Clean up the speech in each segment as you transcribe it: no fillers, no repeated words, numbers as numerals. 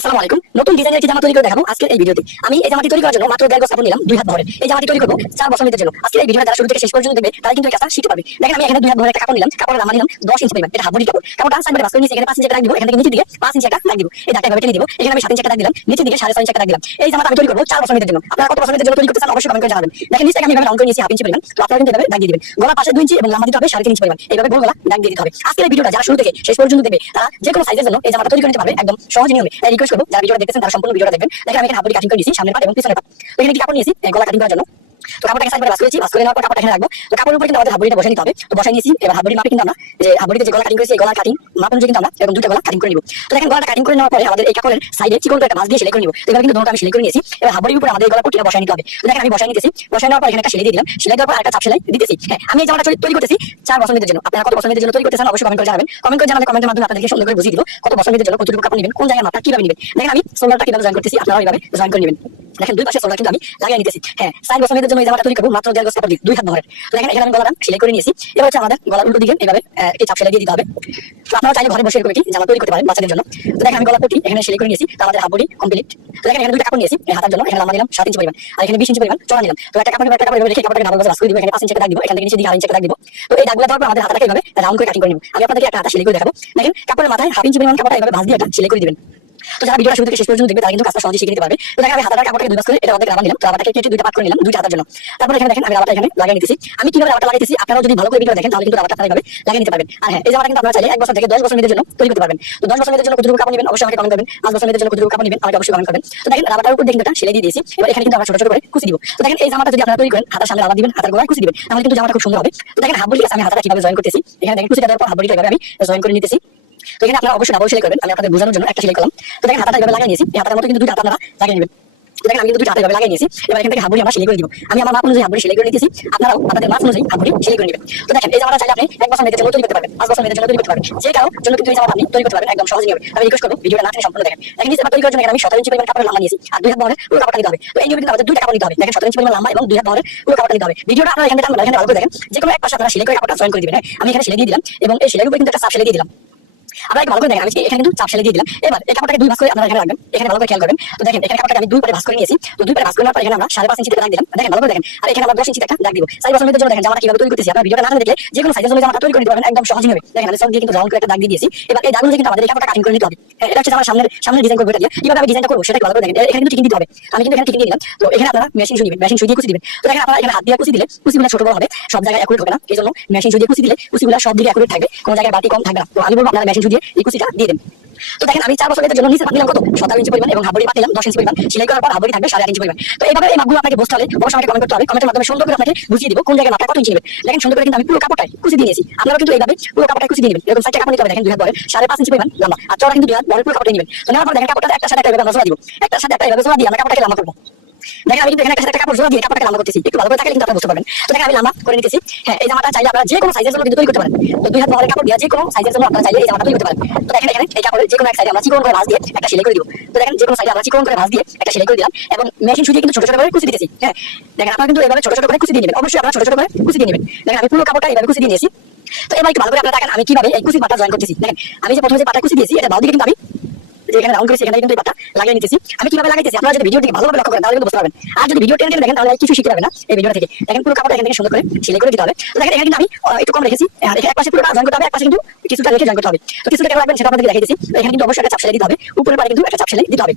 আসসালামু আলাইকুম। নতুন ডিজাইনের একটি জামা তৈরি করে দেখাবো আজকের এই ভিডিওতে। আমি এই জামাটি তৈরি করার জন্য মাত্র 1.5 গজ কাপড় নিলাম 2 হাত ভরের। এই জামাটি তৈরি করব 4 বছর মেয়েদের জন্য। আজকের এই ভিডিওটা যারা শুরু থেকে শেষ পর্যন্ত দেখবে তারা কিন্তু এই কাজটা শিখতে পারবে। দেখেন আমি এখানে 2 হাত ভরের একটা কাপড় নিলাম, কাপড়ের লম্বা নিলাম 10 ইঞ্চি পরিমাণ। এটা হাফ বডি কাপড়। কাপড়টা সাইডে ভাঁজ করে নিয়েছি, এখানে 5 ইঞ্চি একটা দাগ দিব, এখান থেকে নিচের দিকে 5 ইঞ্চি একটা দাগ দিব। এই দাগটা এভাবে টেনে দিব। এখানে আমি 7 ইঞ্চি একটা দাগ দিলাম, নিচের দিকে 6.5 ইঞ্চি একটা দাগ দিলাম। এই জামাটা আমি তৈরি করব 4 বছর মেয়েদের জন্য। আপনারা কত বছর মেয়েদের জন্য তৈরি করতে চান অবশ্যই কমেন্ট করে জানাবেন। দেখেন নিচে আমি এভাবে রাউন্ড করে নিয়েছি হাফ ইঞ্চি পরিমাণ। তো আপনারা কিন্তু এভাবে দাগ দিয়ে দিবেন। গলার পাশে 2 ইঞ্চি এবং লম্বা দিতে হবে 3.5 ইঞ্চি পরিমাণ। এইভাবে গোল গলা দাগ দিয়ে দিতে হবে। আজকের এই ভিডিওটা যারা শুরু থেকে শেষ পর্যন্ত দেখবে তারা যে কোনো সাইজের জন্য এই জামাটা তৈরি করে নিতে পারবে একদম সহজ নিয়মে। তাই রিকোয়েস্ট করব যারা ভিডিওটা দেখতেছেন তারা সম্পূর্ণ ভিডিওটা দেখবেন। দেখেন আমি এখানে হাফ বডি কাটিং করে নিয়েছি, সামনের পাট এবং পিছনের পাট। তো এখানে কি কাপড় নিয়েছি গলা কাটিং করার জন্য। তো কাপড়টাকে সাইড করে ভাঁজ করেছি, ভাঁজ করে নেওয়ার পর কাপড়টা এখানে রাখবো। তো কাপড়ের উপরে কিন্তু আমাদের হাফ বডিটা বসে নিতে হবে। তো বসাই নিয়েছি। এবার হাফ বডি মাপে কিন্তু আমরা যে হাফ বডিতে যে গলা কাটিং করেছি এই গলা কাটিং মাপ অনুযায়ী কিন্তু আমরা এরকম দুটো গলা কাটিং করে নিব। তো দেখেন গলাটা কাটিং করে নেওয়ার পরে আমাদের এই কাপড়ের সাইডে চিকন করে একটা ভাঁজ দিয়ে সেলাই করে নিব। তো এবার কিন্তু দোনোটা আমি সেলাই করে নিয়েছি। এবার হাফ বডির উপরে আমাদের এই গলা পট্টিটা বসাই নিতে হবে। তো দেখেন আমি বসাই নিতেছি। বসাই নেওয়ার পর এখানে একটা সেলাই দিয়ে দিলাম। সেলাই দেওয়ার পর একটা চাপ সেলাই দিতেছি। হ্যাঁ, আমি এই জামাটা তৈরি করতেছি 4 বছর মেয়েদের জন্য। আপনারা কত বছর মেয়েদের জন্য তৈরি করতেছেন অবশ্যই কমেন্ট করে জানাবেন। কমেন্ট করে জানালে কমেন্টের মাধ্যমে আপনাদেরকে সুন্দর করে বুঝিয়ে দিব কত বছর মেয়েদের জন্য কতটুকু কাপড় নেবেন, কোন জায়গায় মাপটা কিভাবে নেবেন। দেখেন আমি সোলারটা কিভাবে জয়েন করতেছি, আপনারা এইভাবে জয়েন করে নেবেন। দেখেন দুই পাশে সোলার কিন্তু আমি লাগিয়ে নিতেছি। হ্যাঁ, 4 বছর মেয়েদের জন্য এই জামাটা তৈরি করব মাত্র 1.5 গজ কাপড় দিয়ে 2 হাত ভরের। তো দেখেন এখানে আমি গলাটা সেলাই করে নিয়েছি। এবার হচ্ছে আমাদের গলার উল্টো দিকে এইভাবে একটি চাপ সেলাই দিয়ে দিতে হবে। তো আপনারা চাইলে ঘরে বসে এরকম একটি জামা তৈরি করতে পারেন বাচ্চাদের জন্য। তো দেখেন আমি গলা পট্টি এখানে সেলাই করে নিয়েছি। তো আমাদের হাফ বডি কমপ্লিট। তো দেখেন এখানে দুটো কাপড় নিয়েছি এই হাতার জন্য। এখানে লম্বা নিলাম 7 ইঞ্চি পরিমাণ, আর এখানে 20 ইঞ্চি পরিমাণ চড়া নিলাম। তো একটা কাপড় একটা কাপড় রেখে কাপড়টাকে ডাবল গজ ভাঁজ করে দিব। এখানে 5 ইঞ্চি একটা দাগ দিব, এখান থেকে নিচে দিকে 8 ইঞ্চি একটা দাগ দিব। তো এই দাগগুলো দেওয়ার পর আমাদের হাতাটাকে এইভাবে রাউন্ড করে কাটিং করে নিব। আমি আপনাদেরকে একটা হাতা সেলাই করে দেখাবো। দেখেন কাপড়ের মাথায় হাফ ইঞ্চি পরিমাণ কাপড়টা এইভাবে ভাঁজ দিয়ে একটা সেলাই করে দিবেন। তো যারা ভিডিওটা শুরু থেকে শেষ পর্যন্ত দেখবে তারা কিন্তু কাজটা সহজে শিখে নিতে পারবে। তো দেখেন আমি হাতাটার কাপড়টাকে দুই ভাঁজ করে এটা অর্ধেক রাবার নিলাম। তো রাবারটাকে কেটে দুইটা পার্ট করে নিলাম দুইটা হাতার জন্য। তারপর এখানে দেখেন আমি রাবারটা এখানে লাগিয়ে নিতেছি। আমি কিভাবে রাবারটা লাগাইতেছি আপনারা যদি ভালো করে ভিডিও দেখেন তাহলে কিন্তু রাবারটা আপনারা এইভাবে লাগিয়ে নিতে পারবেন। আর হ্যাঁ, এই জামাটা কিন্তু আপনারা চাইলে 1 বছর থেকে 10 বছর মেয়েদের জন্য তৈরি করতে পারবেন। তো 10 বছর মেয়েদের জন্য কতটুকু কাপড় নেবেন অবশ্যই আমাকে কমেন্ট করবেন। 5 বছর মেয়েদের জন্য কতটুকু কাপড় নেবেন আমাকে অবশ্যই কমেন্ট করবেন। তো দেখেন রাবারটার উপর দিয়ে কিন্তু একটা সেলাই দিয়ে দিয়েছি। এবার এখানে কিন্তু আমরা ছোট ছোট করে কুচি দিব। তো দেখেন এই জামাটা যদি আপনারা তৈরি করেন হাতার সামনে রাবার দিবেন, হাতার গোড়ায় কুচি দিবেন, তাহলে কিন্তু জামাটা খুব সুন্দর হবে। তো দেখেন হাফ বডি আছে, আমি হাতাটা কিভাবে জয়েন করতেছি। এখানে দেখেন কুচিটা দেওয়ার পর হাফ বডিটা এভাবে আমি জয়েন করে নিতেছি। তো এখানে আপনারা অবশ্যই ডাবল সেলাই করবেন, আমি আপনাদের বোঝানোর জন্য একটা সেলাই করলাম। তো দেখেন হাতাটা এভাবে লাগিয়ে নিয়েছি। এই হাতার মতো কিন্তু দুটো হাতা আপনারা লাগিয়ে নেবেন। তো দেখেন আমি কিন্তু দুটো হাতে এভাবে লাগিয়ে নিয়েছি। এবার এখান থেকে হাফ বডি আমরা সেলাই করে দিব। আমি আমার মাপ অনুযায়ী হাফ বডি সেলাই করে নিতেছি, আপনারাও আপনাদের মাপ অনুযায়ী হাফ বডি সেলাই করে নেবেন। তো দেখেন এই জামাটা চাইলে আপনি 1 বছর মেয়েদের জন্য তৈরি করতে পারবেন, 5 বছর মেয়েদের জন্য তৈরি করতে পারবেন, যে কারো জন্য কিন্তু এই জামাটা আপনি তৈরি করতে পারবেন একদম সহজ নিয়মে। আমি রিকোয়েস্ট করব ভিডিওটা না টেনে সম্পূর্ণ দেখেন। দেখেন নিচে তৈরি করার জন্য এখানে আমি 17 ইঞ্চি পরিমাণ কাপড় লম্বা নিয়েছি আর 2 হাত বহরের পুরো কাপড়টা নিতে হবে। তো এই নিয়মে কিন্তু আমাদের দুইটা কাপড় নিতে হবে। দেখেন 17 ইঞ্চি পরিমাণ লম্বা এবং 2 হাত বহরের পুরো কাপড়টা নিতে হবে। ভিডিওটা আপনারা এখানে টানবেন, এখানে ভালো করে দেখেন। যে কোনো এক পাশে আপনারা সেলাই করে কাপড়টা জয়েন করে দিবেন। হ্যাঁ, আমি এখানে সেলাই দিয়ে দিলাম এবং এই সেলাইয়ের উপরে কিন্তু একটা চাপ সেলাই দিয়ে দিলাম। আপনারা ভালো করে দেখেন, আমি এখানে কিন্তু চাপ সেলাই দিয়ে দিলাম। এবার এই কাপড়টাকে দুই ভাঁজ করে আপনারা এখানে রাখবেন। এখানে ভালো করে খেয়াল করবেন। তো দেখেন এখানে কাপড়টাকে আমি দুই পারে ভাঁজ করে নিয়েছি। তো দুই পারে ভাঁজ করার পর এখানে আমরা 5.5 ইঞ্চি দাগ দিলাম। দেখেন ভালো করে দেখেন। আর এখানে আমরা 10 ইঞ্চি একটা দাগ দিব। 4 বছর মেয়েদের জন্য দেখেন জামাটা কিভাবে তৈরি করতেছি। আপনারা ভিডিওটা না দেখলে যে কোনো সাইজের জন্য জামাটা তৈরি করে নিতে পারবেন একদম সহজ নিয়মে। দেখেন আমি সব দিয়ে কিন্তু রাউন্ড করে একটা দাগ দিয়ে দিয়েছি। এবার এই দাগ অনুযায়ী কিন্তু আমাদের এই কাপড়টা কাটিং করে নিতে হবে। এটা হচ্ছে আমার সামনে ডিজাইন করব। এটা দিয়ে কিভাবে আমি ডিজাইনটা করব সেটা ভালো করে দেখেন। এখানে কিন্তু টিকিং দিতে হবে। আমি কিন্তু এখানে টিকিং দিয়ে দিলাম। তো এখানে আপনারা মেশিন সুই দিবেন, মেশিন সুই দিয়ে কুচি দিবেন। তো দেখেন আপনারা এখানে হাত দিয়ে কুচি দিলে কুচিগুলো ছোট বড় হবে, সব জায়গায় একুরেট হবে না। এইজন্য মেশিন সুই দিয়ে কুচি দিলে কুচিগুলো সব দিকে একুরেট থাকবে, কোনো জায়গায় বাড়তি কম থাকবে না। তো আমি বলবো আপনারা মেশিন সুই দিয়ে এই কুচিটা দিয়ে দেন। তো দেখেন আমি 4 বছরের জন্য নিচে পাট নিলাম কত 17 ইঞ্চি পরিমাণ এবং হাফ বডি পাট নিলাম 10 ইঞ্চি পরিমাণ। সেলাই করার পর হাফ বডি থাকবে 8.5 ইঞ্চি পরিমাণ। তো এইভাবে এই মাপগুলো আপনাকে বুঝতে হলে অবশ্যই আমাকে কমেন্ট করতে হবে। কমেন্টের মাধ্যমে সুন্দর করে আপনাকে বুঝিয়ে দিব কোন জায়গায় মাপটা কত ইঞ্চি নেবেন। দেখেন সুন্দর করে কিন্তু আমি পুরো কাপড়টাই কুচি দিয়ে নিয়েছি। আপনারা কিন্তু এইভাবে পুরো কাপড়টাই কুচি দিয়ে নেবেন। এরকম 4টা কাপড় নিতে হবে। দেখেন 2 হাত বহরের 5.5 ইঞ্চি পরিমাণ লম্বা আর চওড়া কিন্তু 2 হাত বহরের পুরো কাপড়টাই নেবেন। তো নেওয়ার পর দেখেন কাপড়টা একটা সাথে একটা এভাবে জোড়া দিব। একটা সাথে একটা এভাবে জোড়া দিয়ে আমরা কাপড়টাকে লম্বা করব। দেখেন আমি কিন্তু এখানে একটা কাপড় জোড়া দিয়ে কাপড়টাকে লম্বা করতেছি। একটু ভালো করে তাকালে কিন্তু আপনারা বুঝতে পারবেন। তো দেখেন আমি লম্বা করে নিতেছি। হ্যাঁ, এই জামাটা চাইলে আপনারা যে কোনো সাইজের জন্য কিন্তু তৈরি করতে পারেন। তো 2 হাত বহরের কাপড় দিয়ে যে কোনো সাইজের জন্য আপনারা চাইলে এই জামাটা তৈরি করতে পারেন। তো দেখেন এখানে এই কাপড়ের যে কোনো এক সাইডে আমরা চিকন করে ভাঁজ দিয়ে একটা সেলাই করে দিব। তো দেখেন যে কোনো সাইডে আমরা চিকন করে ভাঁজ দিয়ে একটা সেলাই করে দিলাম এবং মেশিন সুই দিয়ে কিন্তু ছোট ছোট করে কুচি দিতেছি। হ্যাঁ, দেখেন আপনারা কিন্তু এভাবে ছোট ছোট করে কুচি দিয়ে নেবেন। অবশ্যই আপনারা ছোট ছোট করে কুচি দিয়ে নেবেন। দেখেন আমি পুরো কাপড়টা এভাবে কুচি দিয়ে নিয়েছি। তো এবার একটু ভালো করে আপনারা দেখেন আমি কিভাবে এই কুচি পাটা জয়েন করতেছি। দেখেন আমি যে প্রথমে যে পাটা কুচি দিয়েছি এটা বাউ দিকে কিন্তু আমি যেখানে রাউন্ড করেছি এখানে কিন্তু এই পাটা লাগিয়ে নিতেছি। আমি কিভাবে লাগাইতেছি আপনারা যদি ভিডিওটি ভালোভাবে লক্ষ্য করেন তাহলে কিন্তু বুঝতে পারবেন। আর যদি ভিডিও টেনে দেখেন তাহলে কিছু শিখতে পারবেন না এই ভিডিও থেকে। দেখেন পুরো কাপড়টা এখান থেকে সুন্দর করে সেলাই করে দিতে হবে। তো দেখেন এখানে কিন্তু আমি একটু কম রেখেছি। আর এক পাশে পুরোটা জয়েন করতে হবে, এক পাশে কিন্তু কিছুটা রেখে জয়েন করতে হবে। তো কিছুটা কেন রাখবেন সেটা আপনাদেরকে দেখিয়ে দিচ্ছি। তো এখানে কিন্তু অবশ্যই একটা চাপ সেলাই দিতে হবে, উপরের পারে কিন্তু একটা চাপ সেলাই দিতে হবে।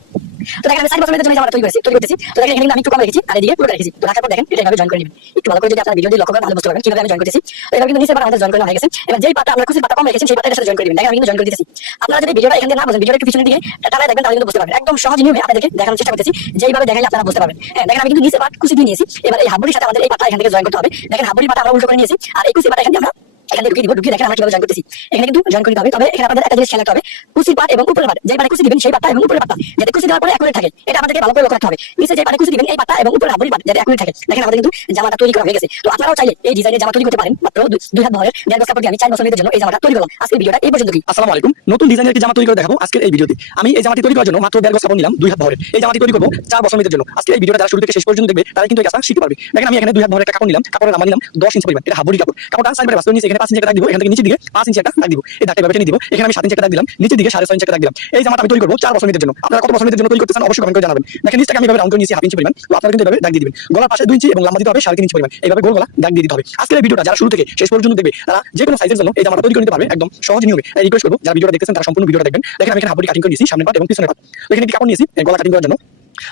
তো দেখেন আমি 4 বছরের জন্য জামা তৈরি করতেছি। তো দেখেন এখানে কিন্তু আমি একটু কম রেখেছি আর এদিকে পুরোটা রেখেছি। তো রাখার পর দেখেন এটা এভাবে জয়েন করে নেবেন। একটু ভালো করে যদি আপনারা ভিডিওটি লক্ষ্য করেন তাহলে বুঝতে পারবেন কিভাবে আমি জয়েন করতেছি। তো এবার কিন্তু নিচে পাটা আমাদের জয়েন করা হয়ে গেছে। এবার যেই পাটা আমরা কুচির পাটা কম রেখেছেন সেই পাটার সাথে জয়েন করে দিবেন। দেখেন আমি কিন্তু জয়েন করে দিতেছি। আপনারা যদি ভিডিওটা এখানে না বুঝেন ভিডিওটা একটু পিছনের দিকে টানায় দেখবেন তাহলে কিন্তু বুঝতে পারবেন। একদম সহজ নিয়মে আপনাদেরকে দেখানোর চেষ্টা করতেছি, যেইভাবে দেখালে আপনারা বুঝতে পারবেন। হ্যাঁ, দেখেন আমি কিন্তু নিচে পাট কুচি দিয়ে নিয়েছি। এবার এই হাফ বডির সাথে আমাদের এই পাটা এখান থেকে জয়েন করতে হবে। দেখেন হাফ বডির পাটা আমরা উল্টো করে নিয়েছি আর এই কুচি পাটা এখানে আমরা এখানে ঢুকিয়ে দিব। ঢুকিয়ে দেখেন আমরা কিভাবে জয়েন করতেছি। এখানে কিন্তু জয়েন করে দিতে হবে। তবে এখানে আপনাদের একটা জিনিস খেয়াল রাখতে হবে, কুচির পাট এবং উপরের পাট যেই পাটে কুচি দিবেন সেই পাটটা এবং উপরের পাটটা যাতে কুচি দেওয়ার পরে একুরেট থাকে এটা আমাদেরকে ভালো করে লক্ষ্য রাখতে হবে। নিচে যে পাটে কুচি দিবেন এই পাটটা এবং উপরের হাফ বডির পাট যাতে একুরেট থাকে। দেখেন আমাদের কিন্তু জামাটা তৈরি করা হয়ে গেছে। তো আপনারাও চাইলে এই ডিজাইনের জামা তৈরি করতে পারেন মাত্র 2 হাত বহরের 1.5 গজ কাপড় দিয়ে আমি 4 বছরের জন্য এই জামাটা তৈরি করলাম। আজকের ভিডিওটা এই পর্যন্তই। আসসালামু আলাইকুম। নতুন ডিজাইনের একটি জামা তৈরি করে দেখাবো আজকের এই ভিডিওতে। আমি এই জামাটি তৈরি করার জন্য মাত্র 1.5 গজ কাপড় নিলাম 2 হাত বহরের। এই জামাটি তৈরি করব 4 বছর মেয়েদের জন্য। আজকের এই ভিডিওটা যারা শুরু থেকে শেষ পর্যন্ত দেখবে তারা কিন্তু এই কাজটা শিখতে পারবে। দেখেন আমি এখানে 2 হাত বহরের একটা কাপড় নিলাম, কাপড়ের লম্বা নিলাম 10 ইঞ্চি পরিমাণ। এটা হাফ বডি কাপড়। কাপড়টা সাইডে ভাঁজ করে নিয়েছি, এখানে 5 ইঞ্চি একটা দাগ দিব, এখান থেকে নিচের দিকে 5 ইঞ্চি একটা দাগ দিব। এই দাগটা এভাবে টেনে দিব, এখানে আমি 7 ইঞ্চি একটা দাগ দিলাম, নিচের দিকে 6.5 ইঞ্চি একটা দাগ দিলাম। এই জামাটা আমি তৈরি করব 4 বছর জন্য। আপনারা কত বছর জন্য তৈরি করতে চান অবশ্যই কমেন্ট করে জানাবেন। দেখেন নিচটাকে আমি এভাবে রাউন্ড করে নিয়েছি 1/2 ইঞ্চি পরিমাণ, তো আপনারা কিন্তু এভাবে দাগ দিয়ে দিবেন। গলার পাশে 2 ইঞ্চি এবং লম্বা দিতে হবে 3.5 ইঞ্চি পরিমাণ, এইভাবে গোল গলা দাগ দিয়ে দিতে হবে। আজকের এই ভিডিওটা যারা শুরু থেকে শেষ পর্যন্ত দেখবে তারা যে কোনো সাইজের জন্য এই জামাটা তৈরি করে নিতে পারবে একদম সহজ নিয়মে। তাই রিকোয়েস্ট করব যারা ভিডিওটা দেখতেছেন তারা সম্পূর্ণ ভিডিওটা দেখবেন। দেখেন আমি এখানে হাফ বডি কাটিং করে নিয়েছি, সামনের পার্ট এবং পিছনের পার্ট। তো এখানে একটি কাপড় নিয়েছি গলা কাটিং করার জন্য।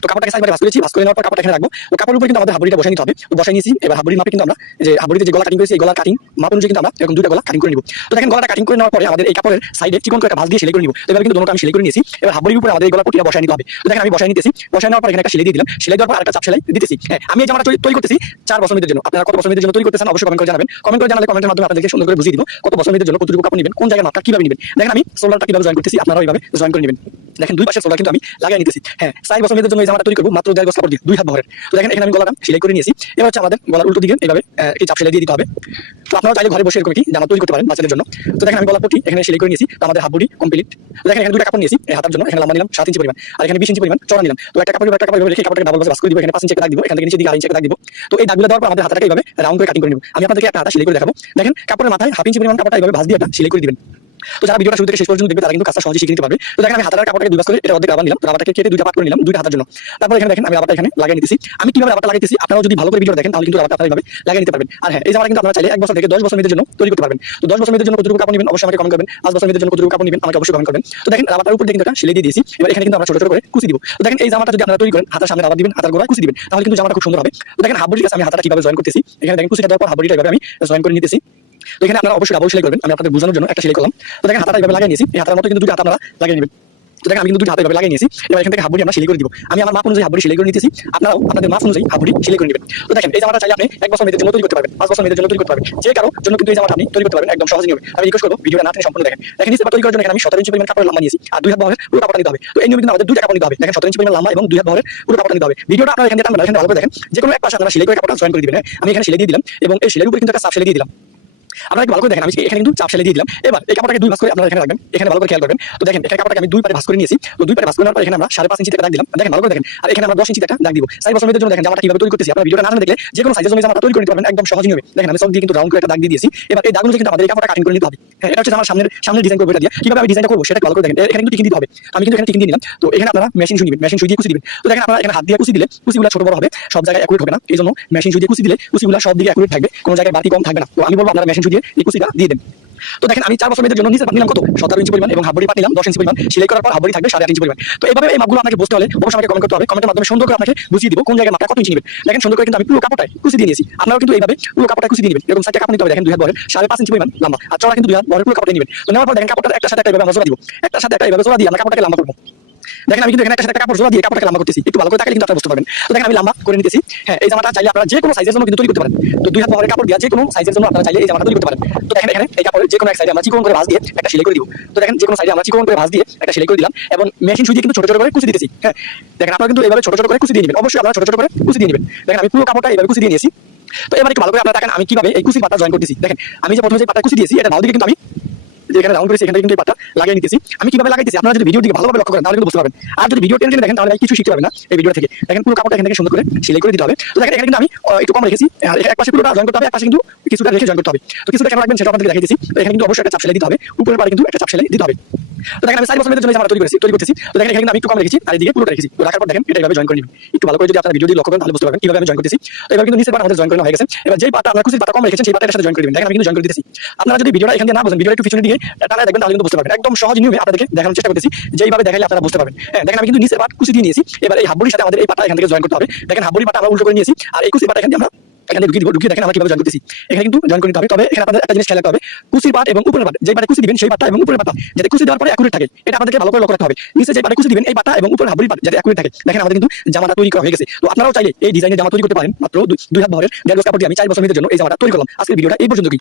তো কাপড়টাকে সাইড ভাঁজ করেছি, ভাঁজ করে নেওয়ার পর কাপড়টা এখানে রাখবো। তো কাপড়ের উপরে কিন্তু আমাদের হাফ বডিটা বসাই নিতে হবে। তো বসাই নিয়েছি, এবার হাফ বডির মাপে কিন্তু আমরা যে হাফ বডিতে যে গলা কাটিং করেছি এই গলার কাটিং মাপ অনুযায়ী কিন্তু আমরা এরকম দুইটা গলা কাটিং করে নিব। তো দেখেন গলাটা কাটিং করে নেওয়ার পরে আমাদের এই কাপড়ের সাইডে চিকন করে একটা ভাঁজ দিয়ে সেলাই করে নিব। তো এবার কিন্তু দুটোটা আমি সেলাই করে নিয়েছি। এবার হাফ বডির উপরে আমাদের এই গলা পট্টিটা বসাই নিতে হবে। তো দেখেন আমি বসাই নিতেছি, বসাই নেওয়ার পর এখানে একটা সেলাই দিয়ে দিলাম, সেলাই দেওয়ার পর আরেকটা চাপ সেলাই দিতেছি। হ্যাঁ, আমি এই জামাটা তৈরি করতেছি 4 বছর জন্য। আপনারা কত বছর জন্য তৈরি করতে চান অবশ্যই কমেন্ট করে জানাবেন। কমেন্ট করে জানালে কমেন্টের মাধ্যমে আপনাদেরকে সুন্দর করে বুঝিয়ে দিব কত বছর জন্য কতটুকু কাপড় নেবেন, কোন জায়গায় মাপটা কিভাবে নেবেন। দেখেন আমি সোল্ডারটা কিভাবে জয়েন করতেছি, আপনারাও এইভাবে জয়েন করে নেবেন। দেখেন দুই পাশে সোল্ডার কিন্তু আমি লাগাই নিতেছি। হ্যাঁ, 4 বছর জন্য এই জামাটা তৈরি করব মাত্র 1.5 গজ কাপড় দিয়ে 2 হাত বহরের। তো দেখেন এখানে আমি গলাটা সেলাই করে নিয়েছি। এবার হচ্ছে আমাদের গলার উল্টো দিকে এইভাবে এই চাপ সেলাই দিয়ে দিতে হবে। তো আপনারা চাইলে ঘরে বসে এরকম কি জামা তৈরি করতে পারেন বাচ্চাদের জন্য। তো দেখেন আমি গলা পট্টি এখানে সেলাই করে নিয়েছি, তো আমাদের হাফ বডি কমপ্লিট। তো দেখেন এখানে দুটো কাপড় নিয়েছি এই হাতার জন্য, এখানে লম্বা নিলাম 7 ইঞ্চি পরিমাণ আর এখানে 20 ইঞ্চি পরিমাণ চওড়া নিলাম। তো একটা কাপড় রেখে কাপড়টাকে ডাবল ভাঁজ করে দিব, এখানে 5 ইঞ্চি একটা দাগ দিব, এখান থেকে নিচে দিকে 8 ইঞ্চি একটা দাগ দিব। তো এই দাগগুলো দেওয়ার পর আমাদের হাতটাকে এইভাবে রাউন্ড করে কাটিং করে নিব। আমি আপনাদেরকে একটা হাতা সেলাই করে দেখাবো। দেখেন কাপড়ের মাথায় হাফ ইঞ্চি পরিমাণ কাপড়টা এইভাবে ভাঁজ দিয়ে একটা সেলাই করে দিবেন। তো যারা ভিডিওটা শুরু থেকে শেষ পর্যন্ত দেখবে তারা কিন্তু কাজটা সহজে শিখে নিতে পারবে। তো দেখেন আমি হাতার কাপড়টাকে দুই ভাঁজ করে এটা অর্ধেক রাবার নিলাম, রাবারটাকে কেটে দুইটা পার্ট করে নিলাম দুইটা হাতার জন্য। তারপর এখানে দেখেন আমি রাবারটা এখানে লাগিয়ে নিতেছি। আমি কিভাবে রাবারটা লাগাইতেছি আপনারাও যদি ভালো করে ভিডিও দেখেন তাহলে কিন্তু রাবারটা আপনারা এইভাবে লাগিয়ে নিতে পারবেন। আর হ্যাঁ, এই জামাটা কিন্তু আপনারা চাইলে 1 বছর থেকে 10 বছর জন্য তৈরি করতে পারবেন। তো 10 বছর জন্য কতটুকু কাপড় নেবেন অবশ্যই আমাকে কমেন্ট করবেন। 5 বছর জন্য কতটুকু কাপড় নেবেন আমাকে অবশ্যই কমেন্ট করবেন। তো দেখেন রাবারটার উপর দিয়ে কিন্তু একটা সেলাই দিয়ে দিয়েছি। এবার এখানে কিন্তু আমরা ছোট ছোট করে কুচি দিব। তো দেখেন এই জামাটা যদি আপনারা তৈরি করেন হাতার সামনে রাবার দিবেন, হাতার গোড়ায় কুচি দিবেন, তাহলে কিন্তু জামাটা খুব সুন্দর হবে। তো দেখেন হাফ বডির কাছে আমি হাতাটা কিভাবে জয়েন করতেছি, এখানে দেখেন কুচিটা দেওয়ার পর হাফ বডিটা এভাবে আমি জয়েন করে নিতেছি। তো এখানে আপনারা অবশ্যই ডাবল সেলাই করবেন, আমি আপনাদের বোঝানোর জন্য একটা সেলাই করলাম। তো দেখেন হাতাটা এভাবে লাগিয়ে নিয়েছি, এই হাতার মতো কিন্তু দুটো হাত আপনারা লাগিয়ে নেবেন। তো দেখেন আমি কিন্তু দুটো হাতে এভাবে লাগিয়ে নিয়েছি। এবার এখান থেকে হাফ বডি আমরা সেলাই করে দিব। আমি আমার মাপ অনুযায়ী হাফ বডি সেলাই করে নিতেছি, আপনারাও আপনাদের মাপ অনুযায়ী হাফ বডি সেলাই করে নেবেন। তো দেখেন এই জামাটা চাইলে আপনি 1 বছর জন্য তৈরি করতে পারবেন, 5 বছর জন্য তৈরি করতে পারবেন, যে কারো জন্য কিন্তু এই জামাটা আপনি তৈরি করতে পারবেন একদম সহজ নিয়মে। আমি রিকোয়েস্ট করব ভিডিওটা না টেনে সম্পূর্ণ দেখেন। দেখেন নিচে তৈরি করার জন্য এখানে আমি 17 ইঞ্চি পরিমাণ কাপড় লম্বা নিয়েছি আর 2 হাত বহরের পুরো কাপড় নিতে হবে। তো এই নিয়মে কিন্তু আমাদের দুইটা কাপড় নিতে হবে। দেখেন 17 ইঞ্চি পরিমাণ লম্বা এবং 2 হাত বহরের পুরো কাপড় নিতে হবে। ভিডিওটা আপনারা এখানে টানবেন না, এখানে ভালো করে দেখেন। যে কোনো এক পাশে আপনারা সেলাই করে কাপড়টা জয়েন করে দিবেন। হ্যাঁ, আমি এখানে সেলাই দিয়ে দিলাম এবং এই সেলাইয়ের উপরে কিন্তু একটা চাপ সেলাই দিয়ে দিলাম। আপনারা একটু ভালো করে দেখেন, আমি এখানে কিন্তু চাপ সেলাই দিয়ে দিলাম। এবার এই কাপড়টাকে দুই ভাঁজ করে আপনারা এখানে রাখবেন, এখানে ভালো করে খেয়াল করবেন। তো দেখেন এখানে কাপড়টাকে আমি দুই পারে ভাঁজ করে নিয়েছি। তো দুই পারে ভাঁজ করে নেওয়ার পর এখানে আমরা 5.5 ইঞ্চি একটা দাগ দিলাম। দেখেন ভালো করে দেখেন, আর এখানে আমরা 10 ইঞ্চি একটা দাগ দিব। 4 বছর জন্য দেখেন জামাটা কিভাবে তৈরি করতেছি। আপনারা ভিডিওটা না দেখলে যে কোনো সাইজের জন্য জামাটা তৈরি করে নিতে পারবেন একদম সহজ নিয়মে। দেখেন আমি সব দিয়ে কিন্তু রাউন্ড করে একটা দাগ দিয়ে দিয়েছি। এবার এই দাগ অনুযায়ী কিন্তু আমাদের এই কাপড়টা কাটিং করে নিতে হবে। হ্যাঁ, এটা হচ্ছে আমার সামনের ডিজাইন করবো, এটা দিয়ে কিভাবে আমি ডিজাইনটা করবো সেটা ভালো করে দেখেন। এখানে কিন্তু টিকিং দিতে হবে, আমি কিন্তু এখানে টিকিং দিয়ে নিলাম। তো এখানে আপনারা মেশিন সুই দিবেন, মেশিন সুই দিয়ে কুচি দিবেন। তো দেখেন আপনারা এখানে হাত দিয়ে কুচি দিলে কুচিগুলো ছোট বড় হবে, সব জায়গায় একুরেট হবে না। এই জন্য মেশিন সুই দিয়ে কুচি দিলে কুচিগুলো সব দিকে একুরেট থাকবে, কোনো জায়গায় বাড়তি কম থাকবে না। তো আমি বলবো আপনারা মেশিন সুই দিয়ে এই কুচিটা দিয়ে দেন। তো দেখেন আমি 4 বছর জন্য নিচে পাট নিলাম কত 17 ইঞ্চি পরিমাণ এবং হাফ বডি পাট নিলাম 10 ইঞ্চি পরিমাণ। সেলাই করার পর হাফ বডি থাকবে 8.5 ইঞ্চি পরিমাণ। তো এইভাবে এই মাপগুলো আপনাকে বুঝতে হলে অবশ্যই আমাকে কমেন্ট করতে হবে। কমেন্টের মাধ্যমে সুন্দর করে আপনাকে বুঝিয়ে দিব কোন জায়গায় মাপটা কত ইঞ্চি নেবেন। দেখেন সুন্দর করে কিন্তু আমি পুরো কাপড়টায় কুচি দিয়ে নিয়েছি। আপনারাও কিন্তু এইভাবে পুরো কাপড়টায় কুচি দিয়ে নেবেন। এরকম সাইডে কাপড় নিতে হবে। দেখেন 2 হাত বহরের 5.5 ইঞ্চি পরিমাণ লম্বা আর চওড়া কিন্তু 2 হাত বহরের পুরো কাপড়টা নেবেন। তো নেওয়ার পর দেখেন কাপড়টা একটা সাথে একটা এইভাবে আমরা জোড়া দিব, একটা সাথে একটা এইভাবে জোড়া দিয়ে আমরা কাপড়টাকে লম্বা করব। দেখেন আমি কিন্তু এখানে একটা কাপড় জোড়া দিয়ে কাপড়টাকে লম্বা করতেছি, একটু ভালো করে তাকালে কিন্তু আপনারা বুঝতে পারবেন। তো দেখেন আমি লম্বা করে নিতেছি। হ্যাঁ, এই জামাটা চাইলে আপনারা যে কোনো সাইজের জন্য কিন্তু তৈরি করতে পারেন। তো 2 হাত বহরের কাপড় দিয়ে যে কোনো সাইজের জন্য আপনারা চাইলে এই জামাটা তৈরি করতে পারেন। তো দেখেন এখানে এই কাপড়ের যে কোনো এক সাইডে আমরা চিকন করে ভাঁজ দিয়ে একটা সেলাই করে দিব। তো দেখেন যে কোনো সাইডে আমরা চিকন করে ভাঁজ দিয়ে একটা সেলাই করে দিলাম এবং মেশিন সুই দিয়ে কিন্তু ছোট ছোট করে কুচি দিতেছি। হ্যাঁ, দেখেন আপনারা কিন্তু এইভাবে ছোট ছোট করে কুচি দিয়ে নেবেন, অবশ্যই আপনারা ছোট ছোট করে কুচি দিয়ে নেবেন। দেখেন আমি পুরো কাপড়টা এইভাবে কুচি দিয়ে নিয়েছি। তো এবার একটু ভালো করে আপনারা দেখেন আমি কিভাবে এই কুচির পাতা জয়েন করতেছি। দেখেন আমি যে প্রথমে যে পাতা কুচি দিয়েছি এটা ভালো দিকে কিন্তু আমি যেখানে রাউন্ড করেছি এখানে কিন্তু এই পাতা লাগিয়ে নিতেছি। আমি কিভাবে লাগাইতেছি আপনারা যদি ভিডিও দিকে ভালোভাবে লক্ষ্য করেন তাহলে কিন্তু বুঝতে পারবেন। আর যদি ভিডিও টেনে দেখেন তাহলে কিছু শিখতে পারবেন না এই ভিডিও থেকে। দেখেন পুরো কাপড়টা এখান থেকে সুন্দর করে সেলাই করে দিতে হবে। তো দেখেন এখানে কিন্তু আমি একটু কম রেখেছি, আর এক পাশে পুরোটা জয়েন করতে হবে, এক পাশে কিন্তু কিছুটা রেখে জয়েন করতে হবে। তো কিছুটা কেন রাখবেন সেটা আপনাদের দেখিয়ে দিচ্ছি। তো এখানে কিন্তু অবশ্যই একটা চাপ সেলাই দিতে হবে, উপরের পারে কিন্তু একটা চাপ সেলাই দিতে হবে। তো দেখেন আমি 4 বছরের জন্য জামা তৈরি করতেছি। তো দেখেন এখানে কিন্তু আমি একটু কম রেখেছি আর এদিকে পুরোটা রেখেছি। তো রাখার পর দেখেন এটা এইভাবে জয়েন করে নিবেন। একটু ভালো করে যদি আপনারা ভিডিও দিয়ে লক্ষ্য করেন তাহলে বুঝতে পারবেন কিভাবে আমি জয়েন করতেছি। তো এবার কিন্তু নিচের পাটা আমাদের জয়েন করা হয়ে গেছে। এবার যেই পাটা আপনারা কুচির পাটা কম রেখেছেন সেই পাটার সাথে জয়েন করে দিবেন। দেখেন আমি কিন্তু জয়েন করে দিতেছি। আপনারা যদি ভিডিওটা এখান দিয়ে না বুঝেন ভিডিওটা একটু পিছনে দিয়ে টানা দেখবেন তাহলে কিন্তু বুঝতে পারবেন। একদম সহজ নিয়মে আপনাদেরকে দেখানোর চেষ্টা করতেছি, যেইভাবে দেখাইলে আপনারা বুঝতে পারবেন। হ্যাঁ, দেখেন আমি কিন্তু নিচের পাট কুচি দিয়ে নিয়েছি। এবার এই হাফ বডির সাথে আমাদের এই পাটা এখান থেকে জয়েন করতে হবে। দেখেন হাফ বডি পাটা আমরা উল্টো করে নিয়েছি আর এই কুচির পাটা এখান দিয়ে আমরা এখানে ঢুকিয়ে দেখেন আমরা কিভাবে জয়েন করতেছি। এখানে কিন্তু জয়েন করে নিতে হবে। তবে এখানে আপনাদের একটা জিনিস খেয়াল রাখতে হবে, কুচির পাট এবং উপরের পাট, যে পাটে কুচি দিবেন সেই পাটটা এবং উপরের পাটটা যাতে কুচি দেওয়ার পরে একুরেট থাকে, এটা আপনাদেরকে ভালো করে লক্ষ্য রাখতে হবে। নিচে যে পাটে কুচি দিবেন এই পাটটা এবং উপরের হাফ বডি পাট যাতে একুরেট থাকে। দেখেন আমাদের কিন্তু জামাটা তৈরি করা হয়ে গেছে। তো আপনারাও চাইলে এই ডিজাইনের জামা তৈরি করতে পারেন মাত্র 2 হাত বহরের 1.5 গজ কাপড় দিয়ে আমি 4 বছরের জন্য এই জামাটা তৈরি করলাম। আজকের ভিডিওটা এই পর্যন্তই।